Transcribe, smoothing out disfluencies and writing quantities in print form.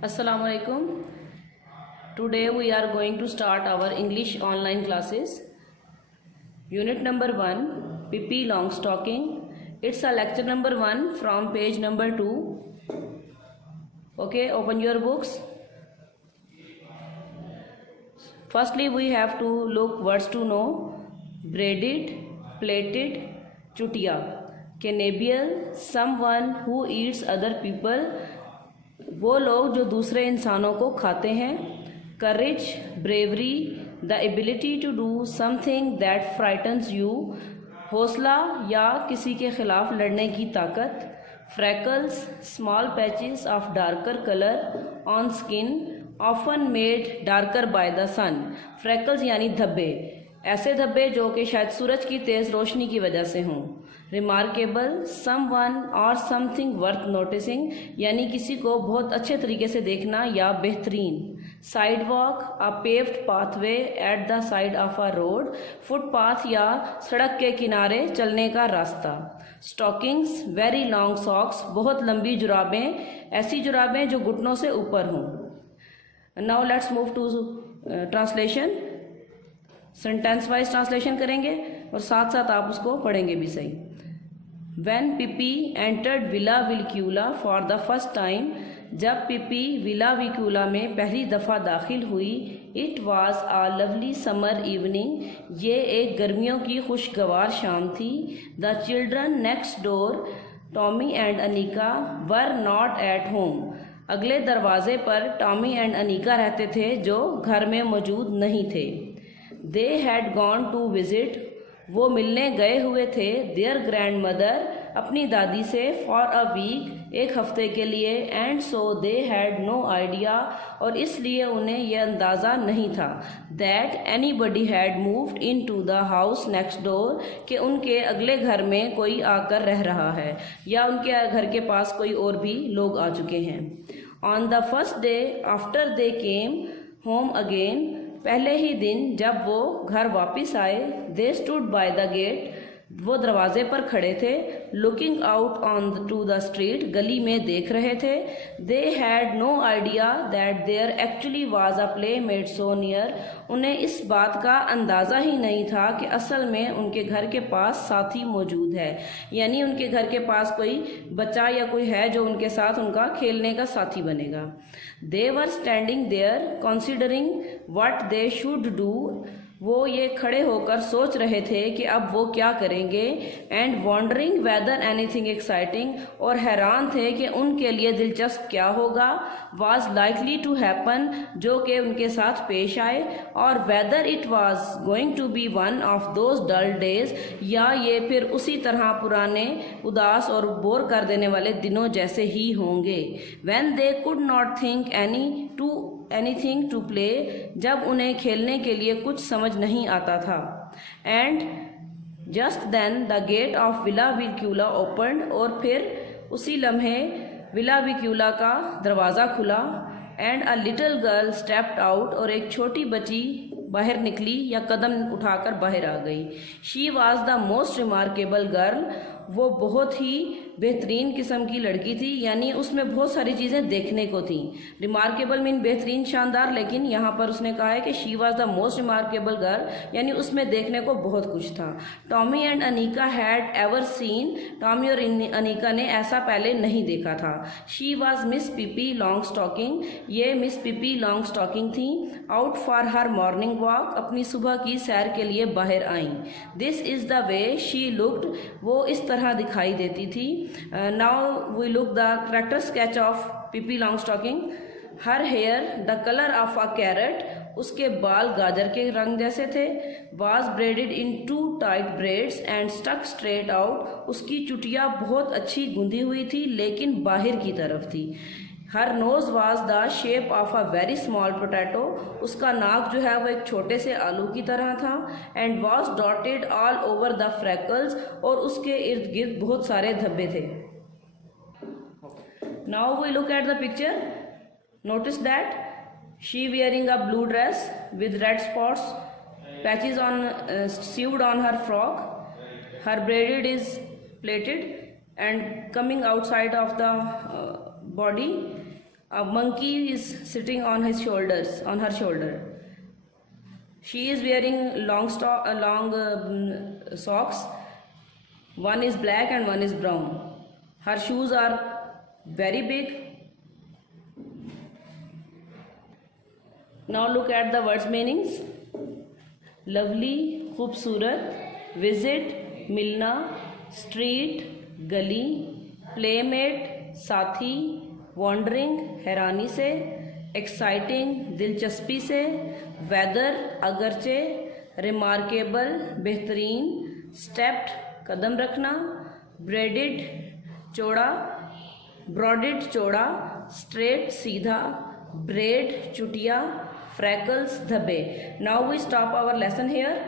Assalamu alaikum. Today we are going to start our English online classes. Unit number 1, Pippi Longstocking. It's a lecture number 1 from page number 2. Okay, open your books. Firstly, we have to look words to know. Braided, plaited, chutia. Cannibal, someone who eats other people. वो लोग जो दूसरे इंसानों को खाते हैं. Courage, bravery, the ability to do something that frightens you. हौसला या किसी के खिलाफ लड़ने की ताकत. Freckles, small patches of darker colour on skin often made darker by the sun. Freckles यानी धब्बे, ऐसे धब्बे जो कि शायद सूरज की तेज़ रोशनी की वजह से हों. रिमार्केबल, समवन और समथिंग वर्थ नोटिसिंग यानी किसी को बहुत अच्छे तरीके से देखना या बेहतरीन. Sidewalk, a paved pathway at the side of a road. Footpath या सड़क के किनारे चलने का रास्ता. स्टॉकिंग्स, वेरी लॉन्ग सॉक्स, बहुत लंबी जुराबें, ऐसी जुराबें जो घुटनों से ऊपर हों. Now let's move to translation. Sentence wise translation करेंगे और साथ साथ आप उसको पढ़ेंगे भी सही. When Pippi entered Villa Vicula for the first time, जब पिपी विला विक्यूला में पहली दफ़ा दाखिल हुई. It was a lovely summer evening, ये एक गर्मियों की खुशगवार शाम थी. The children next door, Tommy and Anika, were not at home. अगले दरवाजे पर टॉमी एंड अनिका रहते थे जो घर में मौजूद नहीं थे. They had gone to visit, वो मिलने गए हुए थे. देयर ग्रैंड मदर, अपनी दादी से. फॉर अ वीक, एक हफ्ते के लिए. And so they had no idea, और इसलिए उन्हें यह अंदाज़ा नहीं था. That anybody had moved into the house next door, कि उनके अगले घर में कोई आकर रह रहा है या उनके घर के पास कोई और भी लोग आ चुके हैं. On the first day after they came home again, पहले ही दिन जब वो घर वापस आए. They stood by the gate, वो दरवाजे पर खड़े थे. Looking out on to the street, गली में देख रहे थे. They had no idea that there actually was a playmate so near, उन्हें इस बात का अंदाज़ा ही नहीं था कि असल में उनके घर के पास साथी मौजूद है, यानी उनके घर के पास कोई बच्चा या कोई है जो उनके साथ उनका खेलने का साथी बनेगा. They were standing there considering what they should do, वो ये खड़े होकर सोच रहे थे कि अब वो क्या करेंगे. And wondering whether anything exciting, और हैरान थे कि उनके लिए दिलचस्प क्या होगा. वाज लाइकली टू हैपन, जो कि उनके साथ पेश आए. और whether it was going to be one of those dull days, या ये फिर उसी तरह पुराने उदास और बोर कर देने वाले दिनों जैसे ही होंगे. When they could not think anything to play, जब उन्हें खेलने के लिए कुछ समझ नहीं आता था. And just then the gate of villa villekulla opened, और फिर उसी लम्हे विला विक्यूला का दरवाज़ा खुला. And a little girl stepped out, और एक छोटी बच्ची बाहर निकली या कदम उठाकर बाहर आ गई. She was the most remarkable girl, वो बहुत ही बेहतरीन किस्म की लड़की थी, यानी उसमें बहुत सारी चीज़ें देखने को थी. रिमार्केबल मीन बेहतरीन, शानदार, लेकिन यहाँ पर उसने कहा है कि she was the most remarkable girl, यानी उसमें देखने को बहुत कुछ था. Tommy and Annika had ever seen, Tommy और अनिका ने ऐसा पहले नहीं देखा था. She was Miss Pippi Longstocking, ये मिस पिपी लॉन्ग स्टॉकिंग थी. Out for her morning walk, अपनी सुबह की सैर के लिए बाहर आई. This is the way she looked, वो इस तरह दिखाई देती थी. Now we look the character sketch of Pippi Longstocking. Her hair the colour of a carrot, उसके बाल गाजर के रंग जैसे थे. Was braided in 2 tight braids and stuck straight out, उसकी चुटिया बहुत अच्छी गुंदी हुई थी लेकिन बाहर की तरफ थी. Her nose was the shape of a very small potato, उसका नाक जो है वो एक छोटे से आलू की तरह था. And was dotted all over the freckles, और उसके इर्द गिर्द बहुत सारे धब्बे थे. Now we look at the picture. Notice that she wearing a blue dress with red spots, patches on sewed on her frock. Her braided is plaited and coming outside of the body. A monkey is sitting on his shoulders, on her shoulder. She is wearing long socks. One is black and one is brown. Her shoes are very big. Now look at the words meanings. Lovely, खूबसूरत, visit, मिलना, street, गली, playmate, साथी, wandering, हैरानी से, exciting, दिलचस्पी से, weather, अगरचे, remarkable, बेहतरीन, stepped, कदम रखना, braided, चौड़ा, broaded, चौड़ा, straight, सीधा, braid, चुटिया, freckles, धब्बे. Now we stop our lesson here.